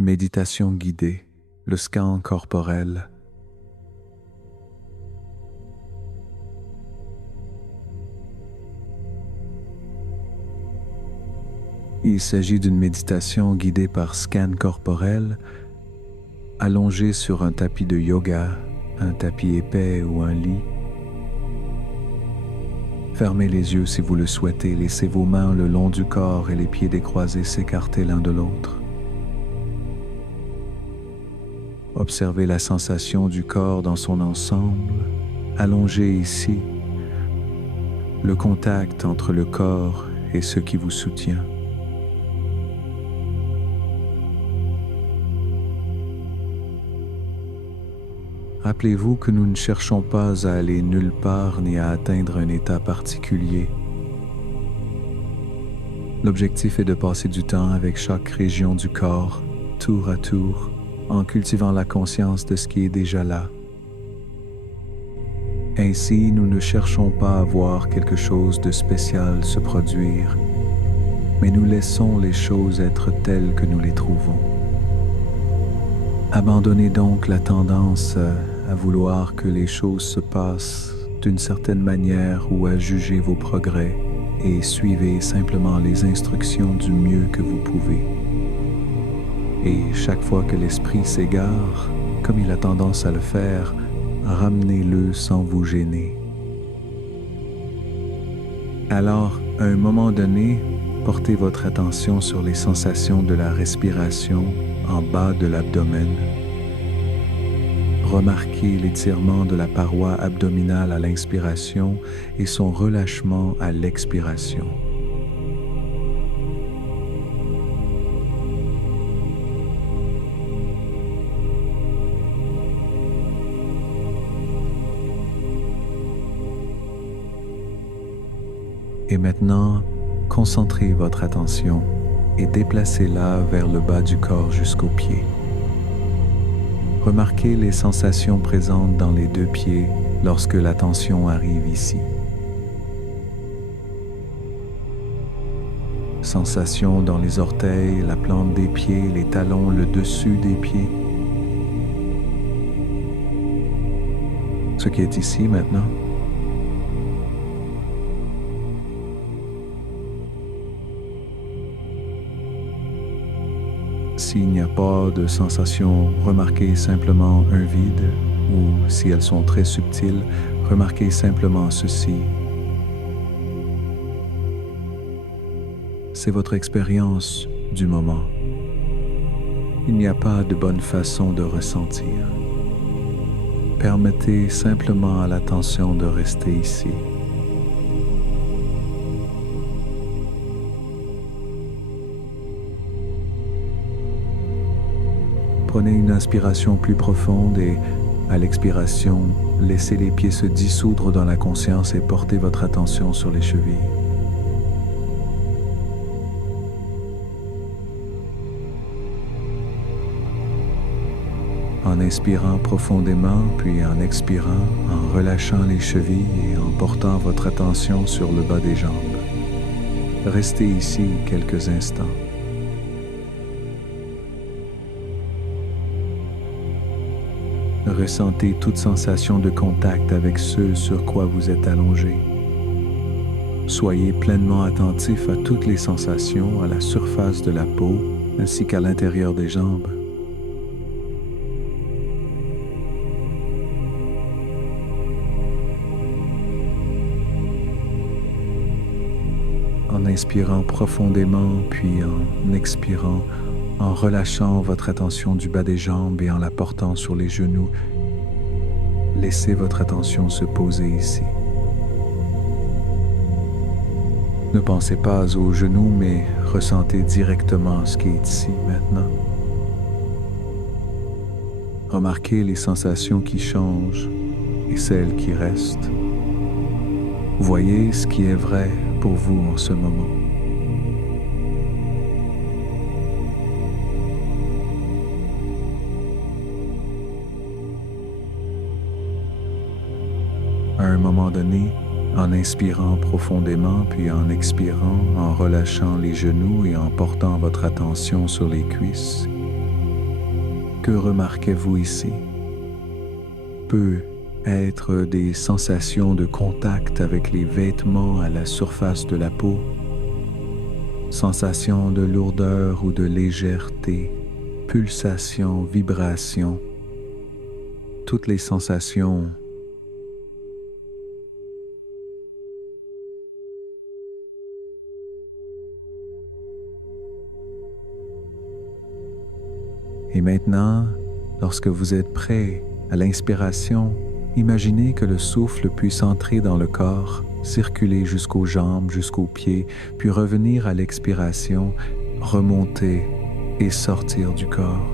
Méditation guidée, le scan corporel. Il s'agit d'une méditation guidée par scan corporel, allongé sur un tapis de yoga, un tapis épais ou un lit. Fermez les yeux si vous le souhaitez, laissez vos mains le long du corps et les pieds décroisés s'écarter l'un de l'autre. Observez la sensation du corps dans son ensemble, allongé ici, le contact entre le corps et ce qui vous soutient. Rappelez-vous que nous ne cherchons pas à aller nulle part ni à atteindre un état particulier. L'objectif est de passer du temps avec chaque région du corps, tour à tour, en cultivant la conscience de ce qui est déjà là. Ainsi, nous ne cherchons pas à voir quelque chose de spécial se produire, mais nous laissons les choses être telles que nous les trouvons. Abandonnez donc la tendance à vouloir que les choses se passent d'une certaine manière ou à juger vos progrès et suivez simplement les instructions du mieux que vous pouvez. Et chaque fois que l'esprit s'égare, comme il a tendance à le faire, ramenez-le sans vous gêner. Alors, à un moment donné, portez votre attention sur les sensations de la respiration en bas de l'abdomen. Remarquez l'étirement de la paroi abdominale à l'inspiration et son relâchement à l'expiration. Et maintenant, concentrez votre attention et déplacez-la vers le bas du corps jusqu'aux pieds. Remarquez les sensations présentes dans les deux pieds lorsque l'attention arrive ici. Sensations dans les orteils, la plante des pieds, les talons, le dessus des pieds. Ce qui est ici maintenant. S'il n'y a pas de sensation, remarquez simplement un vide, ou si elles sont très subtiles, remarquez simplement ceci. C'est votre expérience du moment. Il n'y a pas de bonne façon de ressentir. Permettez simplement à l'attention de rester ici. Prenez une inspiration plus profonde et, à l'expiration, laissez les pieds se dissoudre dans la conscience et portez votre attention sur les chevilles. En inspirant profondément, puis en expirant, en relâchant les chevilles et en portant votre attention sur le bas des jambes. Restez ici quelques instants. Ressentez toute sensation de contact avec ce sur quoi vous êtes allongé. Soyez pleinement attentif à toutes les sensations à la surface de la peau ainsi qu'à l'intérieur des jambes. En inspirant profondément, puis en expirant, en relâchant votre attention du bas des jambes et en la portant sur les genoux, laissez votre attention se poser ici. Ne pensez pas aux genoux, mais ressentez directement ce qui est ici maintenant. Remarquez les sensations qui changent et celles qui restent. Voyez ce qui est vrai pour vous en ce moment. À un moment donné, en inspirant profondément, puis en expirant, en relâchant les genoux et en portant votre attention sur les cuisses, Que remarquez-vous ici? Peut être des sensations de contact avec les vêtements à la surface de la peau, sensations de lourdeur ou de légèreté, pulsations, vibrations, toutes les sensations. Et maintenant, lorsque vous êtes prêt à l'inspiration, imaginez que le souffle puisse entrer dans le corps, circuler jusqu'aux jambes, jusqu'aux pieds, puis revenir à l'expiration, remonter et sortir du corps.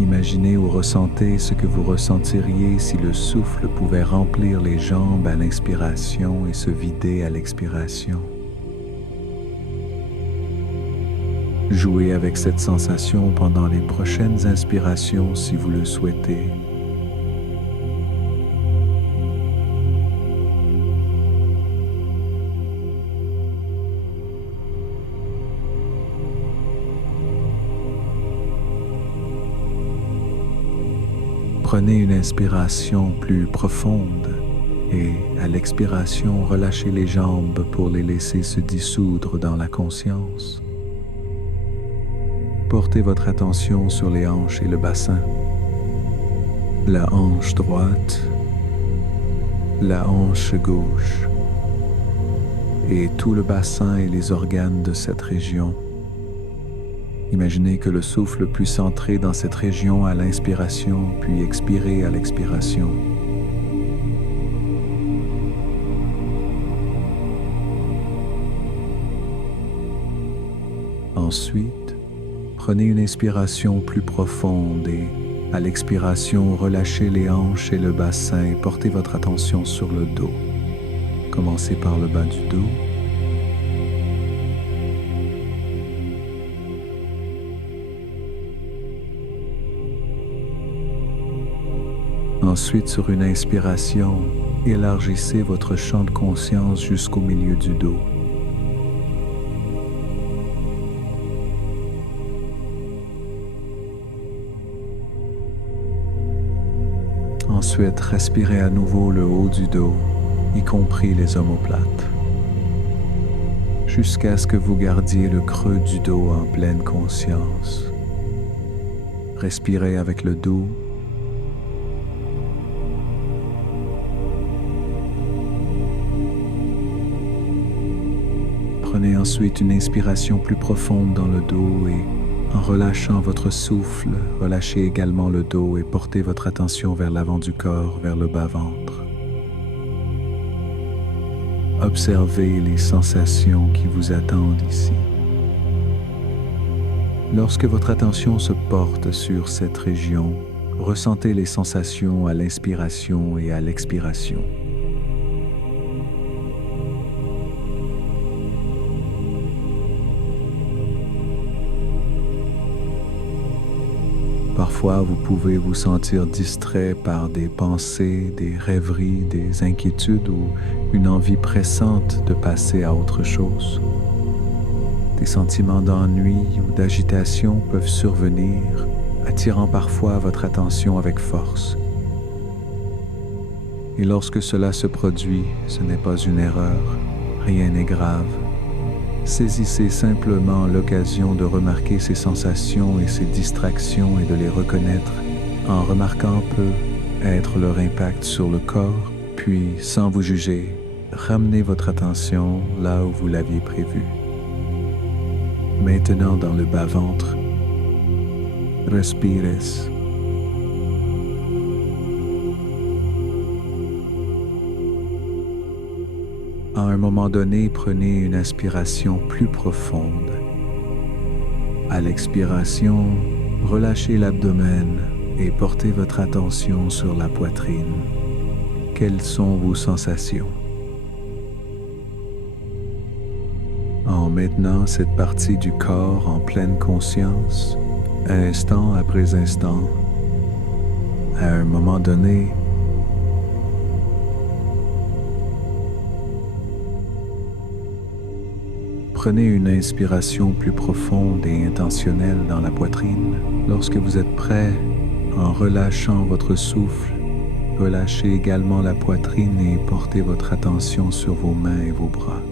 Imaginez ou ressentez ce que vous ressentiriez si le souffle pouvait remplir les jambes à l'inspiration et se vider à l'expiration. Jouez avec cette sensation pendant les prochaines inspirations si vous le souhaitez. Prenez une inspiration plus profonde et à l'expiration, relâchez les jambes pour les laisser se dissoudre dans la conscience. Portez votre attention sur les hanches et le bassin. La hanche droite, la hanche gauche et tout le bassin et les organes de cette région. Imaginez que le souffle puisse entrer dans cette région à l'inspiration, puis expirer à l'expiration. Ensuite, prenez une inspiration plus profonde et, à l'expiration, relâchez les hanches et le bassin et portez votre attention sur le dos. Commencez par le bas du dos. Ensuite, sur une inspiration, élargissez votre champ de conscience jusqu'au milieu du dos. Ensuite, respirez à nouveau le haut du dos, y compris les omoplates, jusqu'à ce que vous gardiez le creux du dos en pleine conscience. Respirez avec le dos. Prenez ensuite une inspiration plus profonde dans le dos et, en relâchant votre souffle, relâchez également le dos et portez votre attention vers l'avant du corps, vers le bas-ventre. Observez les sensations qui vous attendent ici. Lorsque votre attention se porte sur cette région, ressentez les sensations à l'inspiration et à l'expiration. Parfois, vous pouvez vous sentir distrait par des pensées, des rêveries, des inquiétudes ou une envie pressante de passer à autre chose. Des sentiments d'ennui ou d'agitation peuvent survenir, attirant parfois votre attention avec force. Et lorsque cela se produit, ce n'est pas une erreur, rien n'est grave. Saisissez simplement l'occasion de remarquer ces sensations et ces distractions et de les reconnaître en remarquant peu être leur impact sur le corps, puis, sans vous juger, ramenez votre attention là où vous l'aviez prévu. Maintenant dans le bas-ventre, respires. À un moment donné, prenez une inspiration plus profonde. À l'expiration, relâchez l'abdomen et portez votre attention sur la poitrine. Quelles sont vos sensations? En maintenant cette partie du corps en pleine conscience, instant après instant, à un moment donné, Prenez une inspiration plus profonde et intentionnelle dans la poitrine. Lorsque vous êtes prêt, en relâchant votre souffle, relâchez également la poitrine et portez votre attention sur vos mains et vos bras.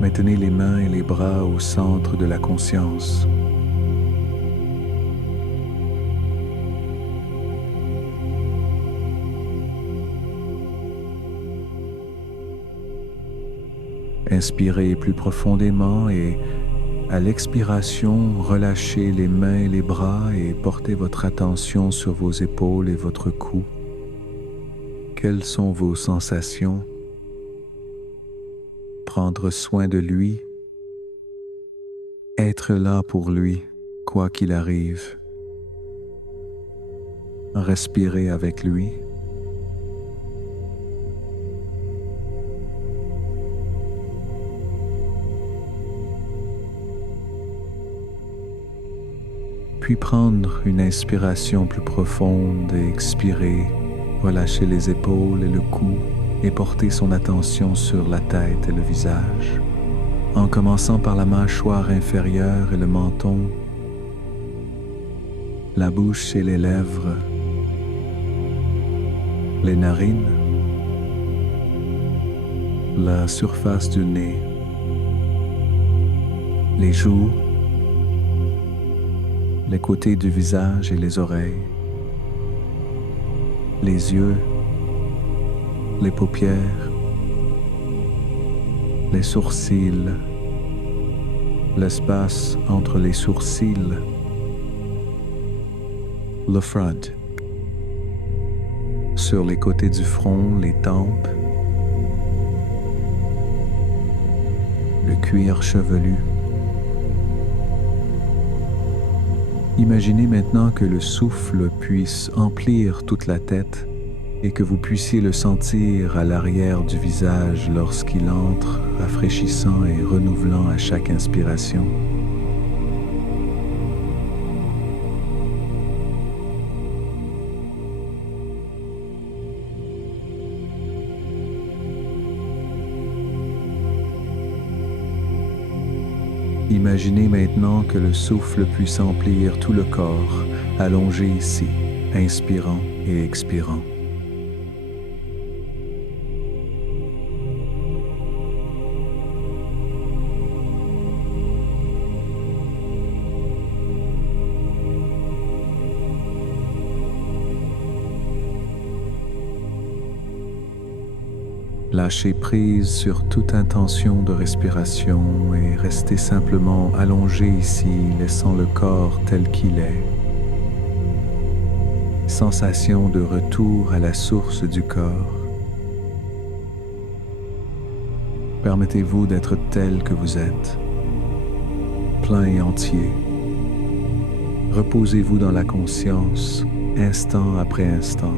Maintenez les mains et les bras au centre de la conscience. Inspirez plus profondément et, à l'expiration, relâchez les mains et les bras et portez votre attention sur vos épaules et votre cou. Quelles sont vos sensations? Prendre soin de lui, être là pour lui, quoi qu'il arrive. Respirer avec lui. Puis prendre une inspiration plus profonde et expirer, relâcher les épaules et le cou et porter son attention sur la tête et le visage. En commençant par la mâchoire inférieure et le menton, la bouche et les lèvres, les narines, la surface du nez, les joues, les côtés du visage et les oreilles, les yeux, les paupières, les sourcils, l'espace entre les sourcils, le front, sur les côtés du front, les tempes, le cuir chevelu. Imaginez maintenant que le souffle puisse emplir toute la tête et que vous puissiez le sentir à l'arrière du visage lorsqu'il entre, rafraîchissant et renouvelant à chaque inspiration. Imaginez maintenant que le souffle puisse emplir tout le corps, allongé ici, inspirant et expirant. Lâchez prise sur toute intention de respiration et restez simplement allongé ici, laissant le corps tel qu'il est. Sensation de retour à la source du corps. Permettez-vous d'être tel que vous êtes, plein et entier. Reposez-vous dans la conscience, instant après instant.